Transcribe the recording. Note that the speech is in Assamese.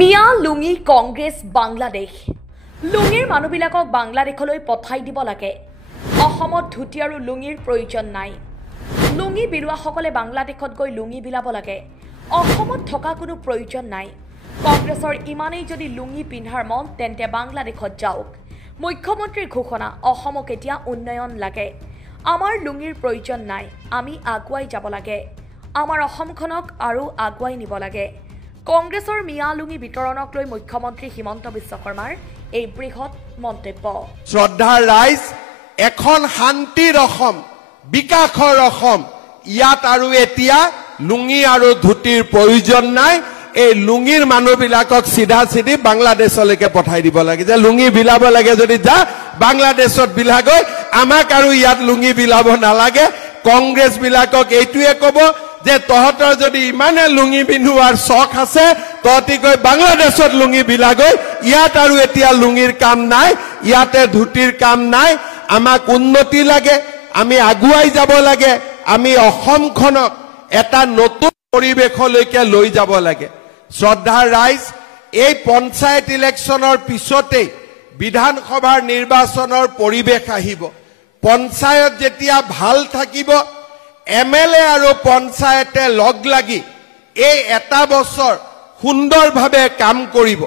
মিয়া লুঙি কংগ্ৰেছ বাংলাদেশ লুঙিৰ মানুহবিলাকক বাংলাদেশলৈ পঠাই দিব লাগে। অসমত ধুতি আৰু লুঙিৰ প্ৰয়োজন নাই। লুঙি বিৰুৱাসকলে বাংলাদেশত গৈ লুঙি বিলাব লাগে। অসমত থকা কোনো প্ৰয়োজন নাই। কংগ্ৰেছৰ ইমানেই যদি লুঙি পিন্ধাৰ মন তেন্তে বাংলাদেশত যাওক। মুখ্যমন্ত্ৰীৰ ঘোষণা, অসমক এতিয়া উন্নয়ন লাগে। আমাৰ লুঙিৰ প্ৰয়োজন নাই। আমি আগুৱাই যাব লাগে। আমাৰ অসমখনক আৰু আগুৱাই নিব লাগে। কংগ্ৰেছৰ মিয়া লুঙি বিতৰণক লৈ মুখ্যমন্ত্ৰী হিমন্ত বিশ্ব শৰ্মাৰ এই বৃহৎ মন্তব্য। শ্ৰদ্ধাৰ ৰাইজ, এখন শান্তিৰ অসম, বিকাশৰ অসম, ইয়াত আৰু এতিয়া লুঙি আৰু ধুতিৰ প্ৰয়োজন নাই। এই লুঙিৰ মানুহবিলাকক চিধা চিধি বাংলাদেশলৈকে পঠাই দিব লাগে। যে লুঙি বিলাব লাগে যদি যা বাংলাদেশত বিলাগৈ, আমাক আৰু ইয়াত লুঙি বিলাব নালাগে। কংগ্ৰেছ বিলাকক এইটোৱে ক'ব যে তহঁতৰ যদি ইমানে লুঙি পিন্ধোৱাৰ চখ আছে, তহঁতি গৈ বাংলাদেশত লুঙি বিলাগৈ। ইয়াত আৰু এতিয়া লুঙিৰ কাম নাই, ইয়াতে ধুতিৰ কাম নাই। আমাক উন্নতি লাগে, আমি আগুৱাই যাব লাগে। আমি অসমখনক এটা নতুন পৰিৱেশলৈকে লৈ যাব লাগে। শ্ৰদ্ধাৰ ৰাইজ, এই পঞ্চায়ত ইলেকশ্যনৰ পিছতেই বিধানসভাৰ নিৰ্বাচনৰ পৰিৱেশ আহিব। পঞ্চায়ত যেতিয়া ভাল থাকিব, MLA আৰু পঞ্চায়তে লগ লাগি এই এটা বছৰ সুন্দৰভাৱে কাম কৰিব।